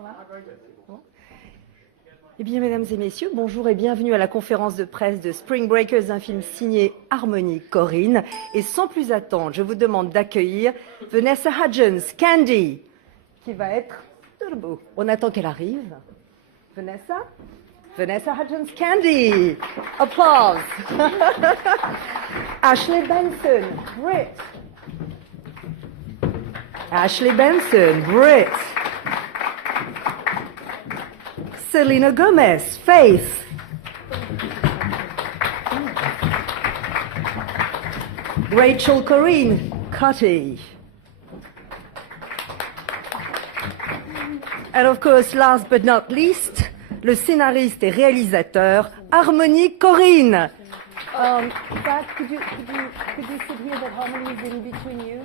Voilà. Bon. Eh bien, mesdames et messieurs, bonjour et bienvenue à la conférence de presse de Spring Breakers, un film signé Harmony Korine. Et sans plus attendre, je vous demande d'accueillir Vanessa Hudgens, Candy, qui va être debout. On attend qu'elle arrive. Vanessa Hudgens, Candy. Applause. Ashley Benson, Brit. Ashley Benson, Brit. Selena Gomez, Faith. Rachel Korine, Cutty. And of course, last but not least, le scénariste et réalisateur Harmony Korine. Zach, could you sit here? That Harmony is in between you.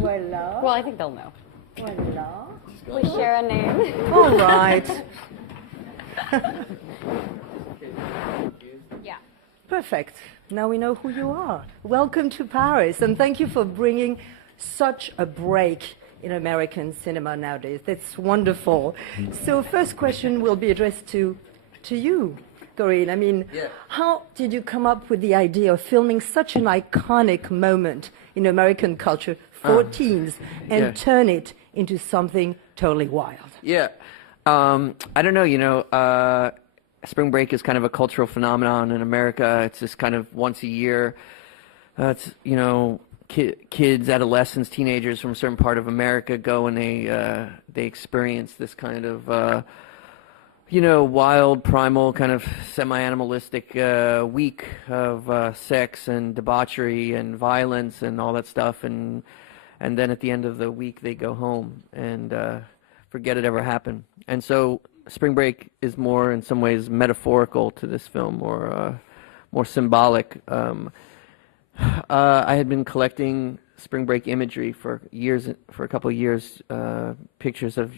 Voilà. Well, I think they'll know. Voilà. We share a name. All right. Yeah. Perfect. Now we know who you are. Welcome to Paris, and thank you for bringing such a break in American cinema nowadays. That's wonderful. So first question will be addressed to you, Korine. I mean, How did you come up with the idea of filming such an iconic moment in American culture for teens and turn it into something totally wild? Yeah. I don't know, spring break is kind of a cultural phenomenon in America. It's just kind of once a year. It's, kids, adolescents, teenagers from a certain part of America go and they experience this kind of, wild, primal, kind of semi-animalistic week of sex and debauchery and violence and all that stuff. And then at the end of the week, they go home and forget it ever happened. And so spring break is more, in some ways, metaphorical to this film, or more symbolic. I had been collecting spring break imagery for a couple of years, pictures of,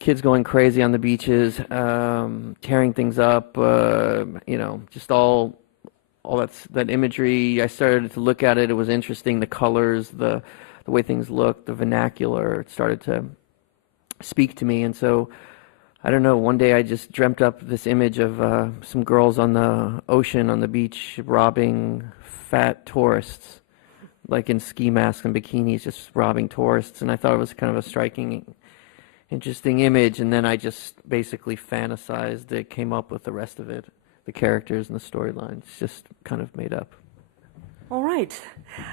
kids going crazy on the beaches, tearing things up, just all that imagery. I started to look at it. It was interesting. The colors, the way things looked, the vernacular, it started to speak to me. And so, I don't know, one day I just dreamt up this image of some girls on the ocean, on the beach, robbing fat tourists, like in ski masks and bikinis, just robbing tourists. And I thought it was kind of a striking, interesting image. And then I just basically fantasized it, came up with the rest of it, the characters and the storylines, just kind of made up. All right.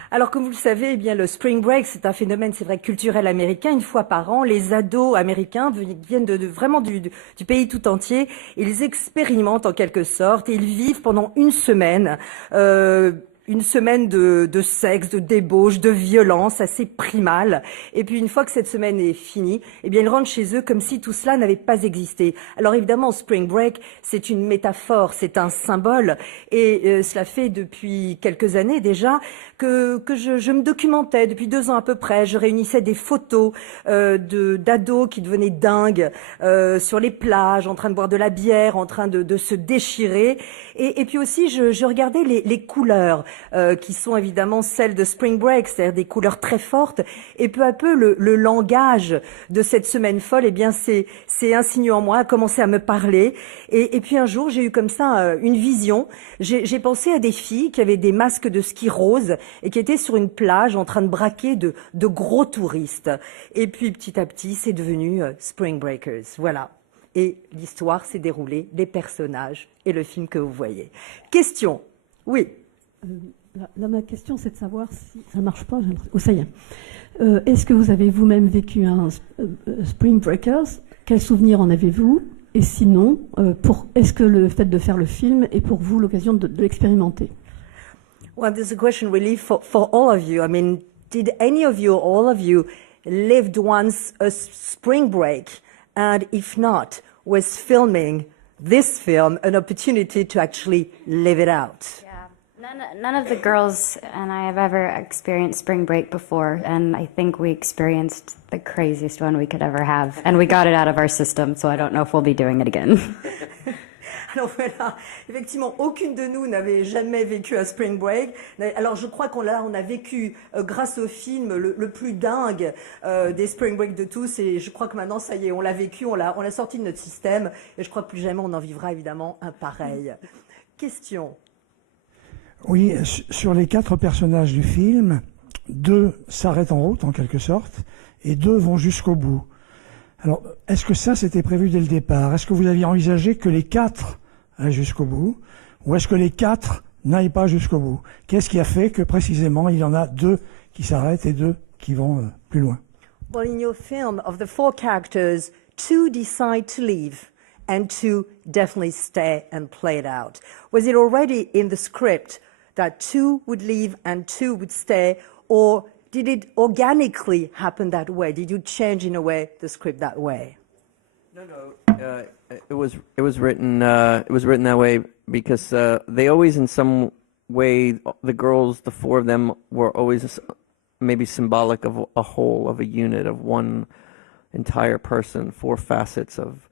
Alors, comme vous le savez, eh bien, le spring break, c'est un phénomène, c'est vrai, culturel américain. Une fois par an, les ados américains viennent vraiment du pays tout entier. Ils expérimentent en quelque sorte et ils vivent pendant une semaine de sexe, de débauche, de violence assez primale. Et puis une fois que cette semaine est finie, eh bien ils rentrent chez eux comme si tout cela n'avait pas existé. Alors évidemment, Spring Break, c'est une métaphore, c'est un symbole. Et cela fait depuis quelques années déjà que je me documentais, depuis 2 ans à peu près. Je réunissais des photos d'ados qui devenaient dingues sur les plages, en train de boire de la bière, en train de se déchirer. Et puis aussi, je regardais les couleurs. Qui sont évidemment celles de Spring Break, c'est-à-dire des couleurs très fortes. Et peu à peu, le langage de cette semaine folle, eh bien, c'est insinué en moi, a commencé à me parler. Et puis un jour, j'ai eu comme ça une vision. J'ai pensé à des filles qui avaient des masques de ski roses et qui étaient sur une plage en train de braquer de gros touristes. Et puis petit à petit, c'est devenu Spring Breakers. Voilà. Et l'histoire s'est déroulée, les personnages et le film que vous voyez. Question. Oui. Là, ma question, c'est de savoir si ça marche pas. Oh, ça y est. Est-ce que vous avez vous-même vécu un Spring Breakers? Quels souvenirs en avez-vous? Et sinon, est-ce que le fait de faire le film est pour vous l'occasion de l'expérimenter? Well, this is a question really for all of you. I mean, did any of you, all of you, lived once a spring break? And if not, was filming this film an opportunity to actually live it out? None of the girls and I have ever experienced spring break before, and I think we experienced the craziest one we could ever have, and we got it out of our system, so I don't know if we'll be doing it again. Alors voilà, effectivement, aucune de nous n'avait jamais vécu un spring break. Alors je crois qu'on a vécu, grâce au film, le plus dingue des spring break de tous. Et je crois que maintenant, ça y est, on l'a vécu, on l'a sorti de notre système. Et je crois que plus jamais on en vivra évidemment un pareil. Question. Oui, sur les 4 personnages du film, 2 s'arrêtent en route en quelque sorte, et 2 vont jusqu'au bout. Alors, est-ce que ça, c'était prévu dès le départ? Est-ce que vous aviez envisagé que les 4 aillent jusqu'au bout? Ou est-ce que les 4 n'aillent pas jusqu'au bout? Qu'est-ce qui a fait que, précisément, il y en a 2 qui s'arrêtent et 2 qui vont plus loin? Well, in your film, of the 4 characters, 2 decide to leave and 2 definitely stay and play it out. Was it already in the script that 2 would leave and 2 would stay, or did it organically happen that way? Did you change in a way the script that way? No. It was written that way because they always, in some way, the girls, the 4 of them, were always maybe symbolic of a whole, of a unit, of one entire person, 4 facets of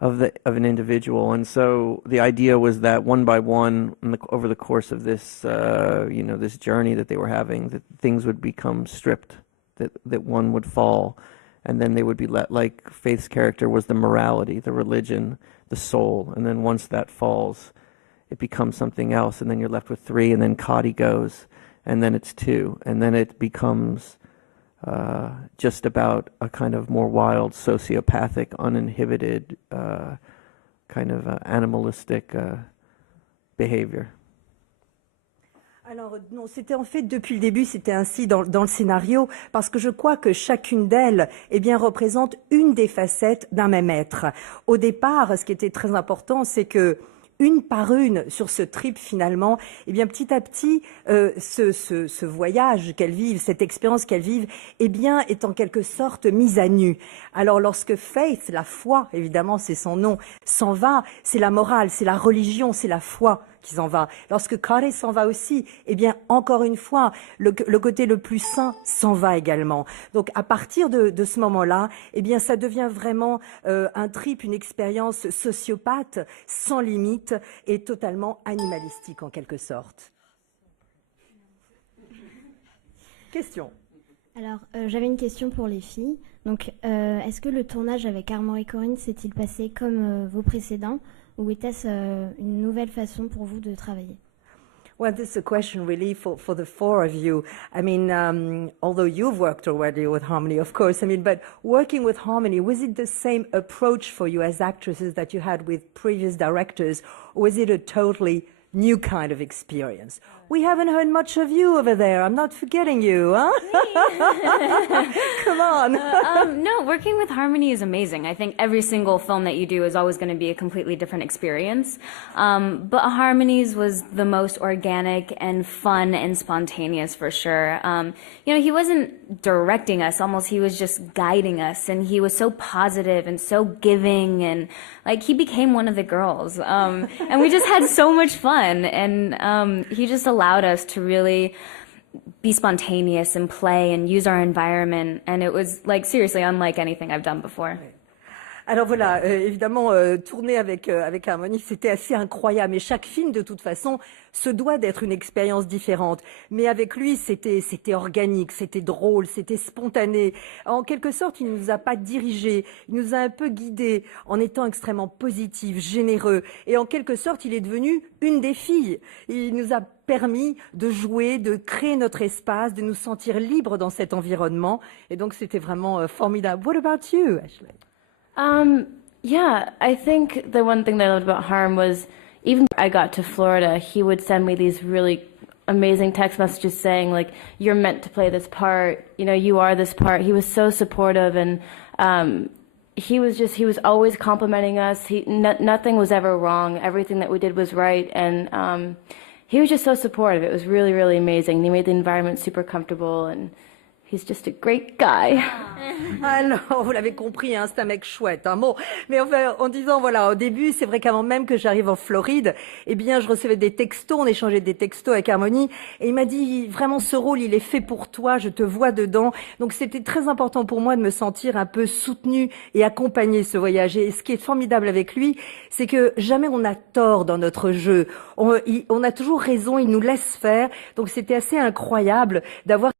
an individual. And so the idea was that one by one, over the course of this, this journey that they were having, that things would become stripped, that one would fall, and then they would be let, like Faith's character was the morality, the religion, the soul, and then once that falls, it becomes something else, and then you're left with 3, and then Cotty goes, and then it's 2, and then it becomes just about a kind of more wild, sociopathic, uninhibited, kind of animalistic behavior. Alors non, c'était en fait depuis le début, c'était ainsi dans le scénario, parce que je crois que chacune d'elles, représente une des facettes d'un même être. Au départ, ce qui était très important, c'est que une par une sur ce trip finalement, petit à petit, ce voyage qu'elles vivent, cette expérience qu'elles vivent, est en quelque sorte mise à nu. Alors lorsque Faith, la foi, évidemment c'est son nom, s'en va, c'est la morale, c'est la religion, c'est la foi qui s'en va. Lorsque Korine s'en va aussi, encore une fois, le côté le plus sain s'en va également. Donc à partir de ce moment-là, ça devient vraiment un trip, une expérience sociopathe, sans limite et totalement animalistique en quelque sorte. Question. Alors, j'avais une question pour les filles. Donc, est-ce que le tournage avec Armand et Korine s'est-il passé comme vos précédents, ou était-ce une nouvelle façon pour vous de travailler? Well, this is a question really for the 4 of you. I mean, although you've worked already with Harmony, of course, but working with Harmony, was it the same approach for you as actresses that you had with previous directors, or was it a totally new kind of experience? We haven't heard much of you over there. I'm not forgetting you, huh? Come on. No, working with Harmony is amazing. I think every single film that you do is always going to be a completely different experience. But Harmony's was the most organic and fun and spontaneous for sure. He wasn't directing us, almost he was just guiding us, and he was so positive and so giving, and like he became one of the girls. And we just had so much fun, and he just allowed us to really be spontaneous and play and use our environment, and it was like seriously unlike anything I've done before. Alors voilà, évidemment, tourner avec Harmony, c'était assez incroyable. Et chaque film, de toute façon, se doit d'être une expérience différente. Mais avec lui, c'était organique, c'était drôle, c'était spontané. En quelque sorte, il ne nous a pas dirigés, il nous a un peu guidés en étant extrêmement positif, généreux. Et en quelque sorte, il est devenu une des filles. Il nous a permis de jouer, de créer notre espace, de nous sentir libres dans cet environnement. Et donc, c'était vraiment formidable. What about you, Ashley? Yeah, I think the one thing that I loved about Harm was even I got to Florida, he would send me these really amazing text messages saying like, you're meant to play this part, you are this part. He was so supportive, and he was always complimenting us. Nothing was ever wrong. Everything that we did was right, and he was just so supportive. It was really, really amazing. He made the environment super comfortable, and he's just a great guy. Alors, vous l'avez compris, hein, c'est un mec chouette. Hein. Bon, mais enfin, en disant, voilà, au début, c'est vrai qu'avant même que j'arrive en Floride, eh bien, je recevais des textos, on échangeait des textos avec Harmony, et il m'a dit, vraiment, ce rôle, il est fait pour toi, je te vois dedans. Donc, c'était très important pour moi de me sentir un peu soutenue et accompagnée ce voyage. Et ce qui est formidable avec lui, c'est que jamais on a tort dans notre jeu. On a toujours raison, il nous laisse faire. Donc, c'était assez incroyable d'avoir